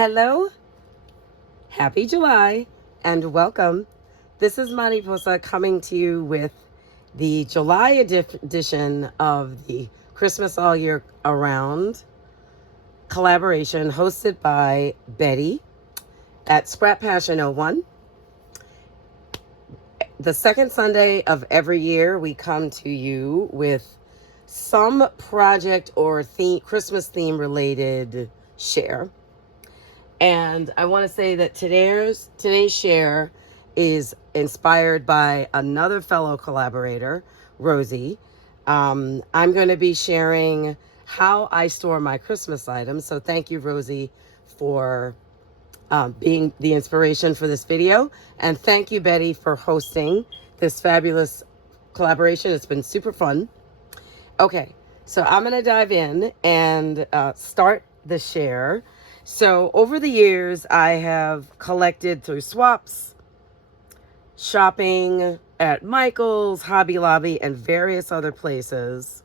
Hello, happy July, and welcome. This is Mariposa coming to you with the July edition of the Christmas All Year Around collaboration hosted by Betty at Scrap Passion 01. The second Sunday of every year, we come to you with some project or Christmas theme related share. And I want to say that today's share is inspired by another fellow collaborator, Rosie. I'm going to be sharing how I store my Christmas items. So thank you, Rosie, for being the inspiration for this video. And thank you, Betty, for hosting this fabulous collaboration. It's been super fun. Okay, so I'm going to dive in and start the share. So over the years, I have collected through swaps, shopping at Michael's, Hobby Lobby, and various other places.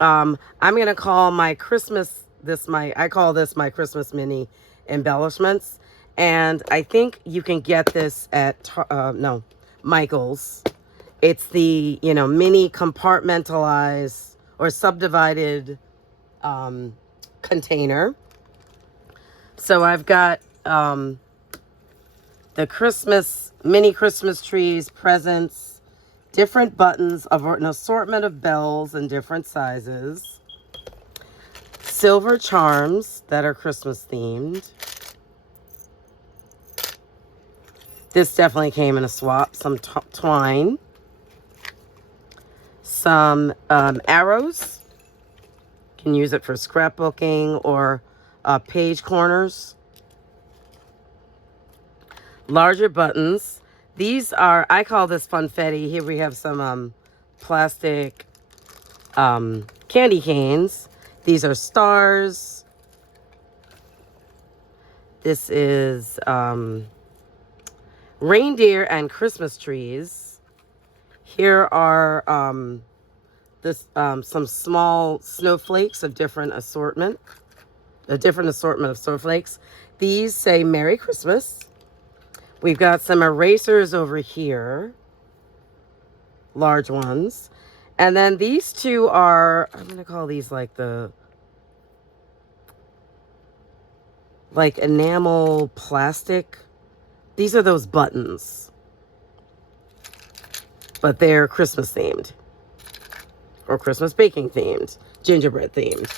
I'm going to call my I call this my Christmas mini embellishments. And I think you can get this at, Michael's. It's the, mini compartmentalized or subdivided container. So I've got the mini Christmas trees, presents, different buttons, an assortment of bells in different sizes, silver charms that are Christmas themed. This definitely came in a swap, some twine, some arrows. You can use it for scrapbooking or page corners. Larger buttons. These are, I call this funfetti. Here we have some plastic candy canes. These are stars. This is reindeer and Christmas trees. Here are some small snowflakes of different assortment. A different assortment of snowflakes. These say Merry Christmas. We've got some erasers over here. Large ones. And then these two are, I'm going to call these like enamel plastic. These are those buttons. But they're Christmas themed. Or Christmas baking themed. Gingerbread themed.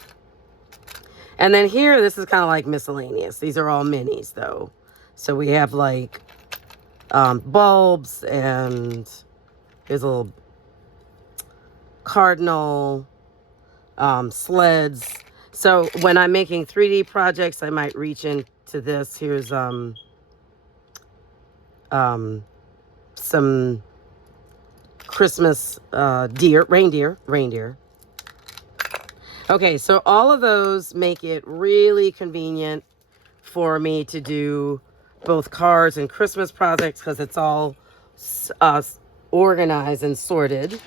And then here, this is kind of like miscellaneous. These are all minis, though. So we have like bulbs, and here's a little cardinal, sleds. So when I'm making 3D projects, I might reach into this. Here's some Christmas reindeer. Okay, so all of those make it really convenient for me to do both cards and Christmas projects because it's all organized and sorted.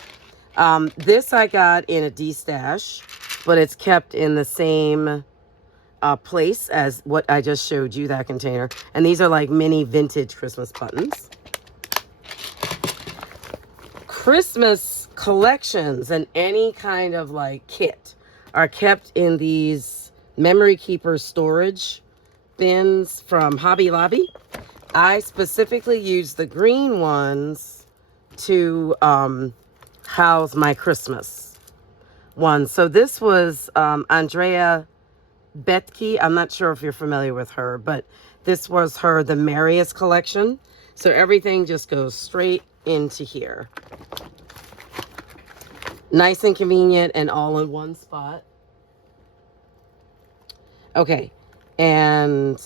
This I got in a D-stash, but it's kept in the same place as what I just showed you, that container. And these are like mini vintage Christmas buttons. Christmas collections and any kind of like kit are kept in these memory keeper storage bins from Hobby Lobby. I specifically use the green ones to house my Christmas ones. So this was Andrea Betke. I'm not sure if you're familiar with her, but this was the Merriest collection. So everything just goes straight into here. Nice and convenient and all in one spot. Okay, and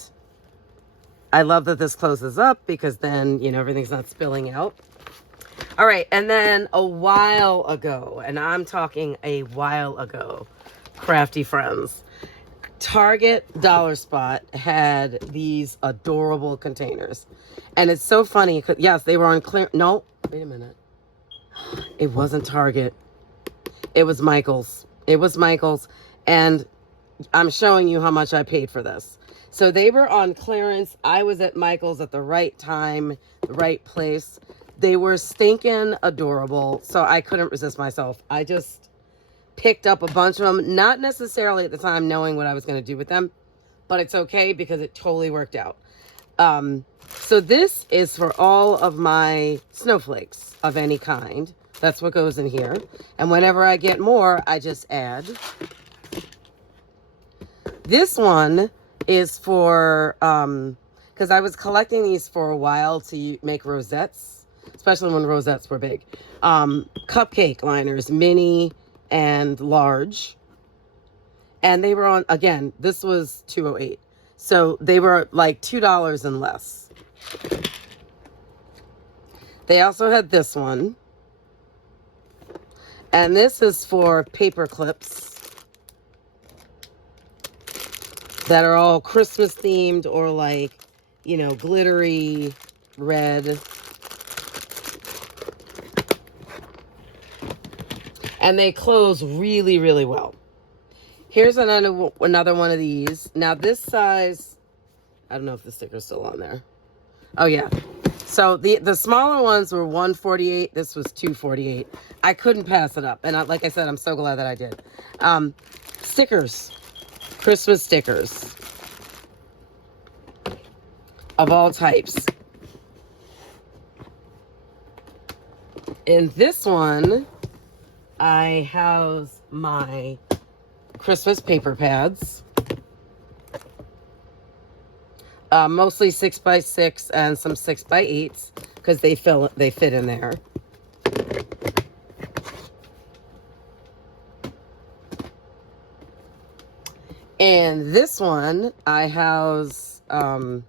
I love that this closes up because then, everything's not spilling out. All right, and then a while ago, and I'm talking a while ago, Crafty friends, Target Dollar Spot had these adorable containers. And it's so funny, because yes, they were on clear. No, wait a minute. It wasn't Target. It was Michael's. And I'm showing you how much I paid for this. So they were on clearance. I was at Michael's at the right time, the right place. They were stinking adorable, so I couldn't resist myself. I just picked up a bunch of them, not necessarily at the time knowing what I was going to do with them, but it's okay because it totally worked out. So this is for all of my snowflakes of any kind. That's what goes in here. And whenever I get more, I just add. This one is for, because I was collecting these for a while to make rosettes, especially when rosettes were big. Cupcake liners, mini and large. And they were on, again, this was $2.08. So they were like $2 and less. They also had this one. And this is for paper clips that are all Christmas themed or like, you know, glittery red. And they close really, really well. Here's another one of these. Now this size, I don't know if the sticker's still on there. Oh yeah. So the smaller ones were $1.48. This was $2.48. I couldn't pass it up. And like I said, I'm so glad that I did. Stickers. Christmas stickers. Of all types. In this one, I house my Christmas paper pads. Mostly 6x6 and some 6x8s because they fit in there. And this one I house die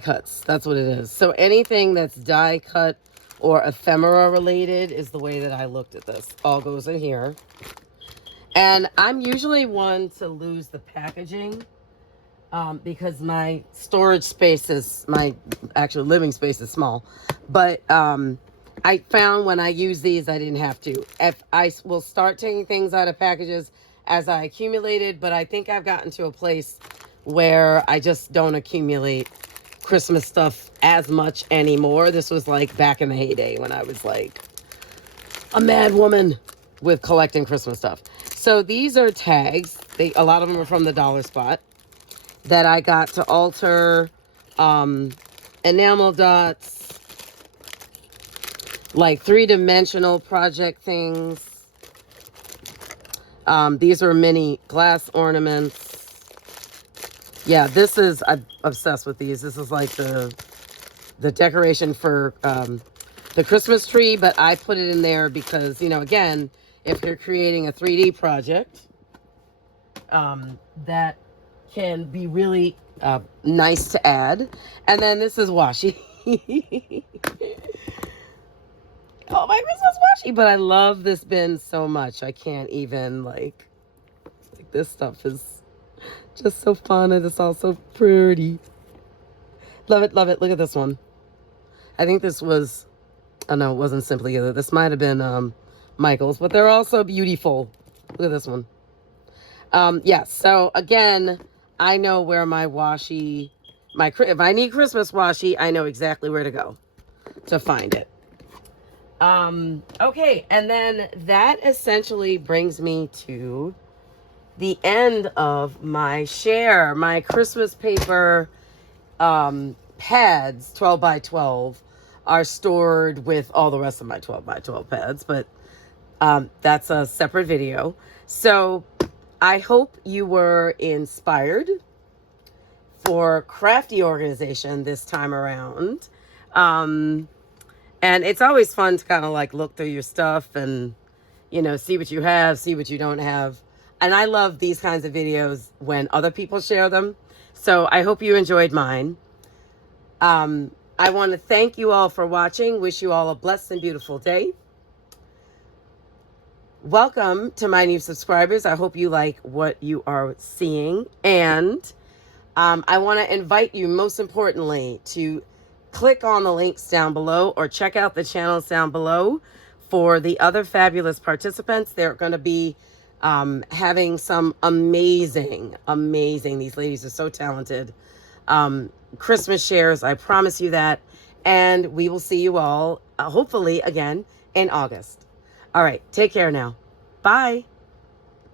cuts. That's what it is. So anything that's die cut or ephemera related is the way that I looked at this. All goes in here. And I'm usually one to lose the packaging because my storage space is, my actual living space is small. But I found when I use these, I didn't have to. If I will start taking things out of packages as I accumulated, but I think I've gotten to a place where I just don't accumulate Christmas stuff as much anymore. This was like back in the heyday when I was like a mad woman with collecting Christmas stuff. So these are tags. A lot of them are from the Dollar Spot that I got to alter enamel dots, like 3-dimensional project things. These are mini glass ornaments. Yeah, I'm obsessed with these. This is like the decoration for the Christmas tree, but I put it in there because, you know, again, if you're creating a 3D project, that can be really nice to add. And then this is washi. Oh, my Christmas washi. But I love this bin so much. I can't even, like this stuff is just so fun, and it's all so pretty. Love it, love it. Look at this one. I think this was, oh no, it wasn't Simply Either. This might have been Michael's, but they're also beautiful. Look at this one. Yeah, so again, I know where my washi, if I need Christmas washi, I know exactly where to go to find it. Okay, and then that essentially brings me to the end of my share. My Christmas paper pads, 12x12, are stored with all the rest of my 12x12 pads, but that's a separate video. So I hope you were inspired for Crafty organization this time around. And it's always fun to kind of like look through your stuff and, you know, see what you have, see what you don't have. And I love these kinds of videos when other people share them. So I hope you enjoyed mine. I want to thank you all for watching. Wish you all a blessed and beautiful day. Welcome to my new subscribers. I hope you like what you are seeing. And I want to invite you, most importantly, to click on the links down below or check out the channels down below for the other fabulous participants. They're going to be having some amazing, these ladies are so talented, Christmas shares. I promise you that. And we will see you all, hopefully, again in August. All right. Take care now. Bye.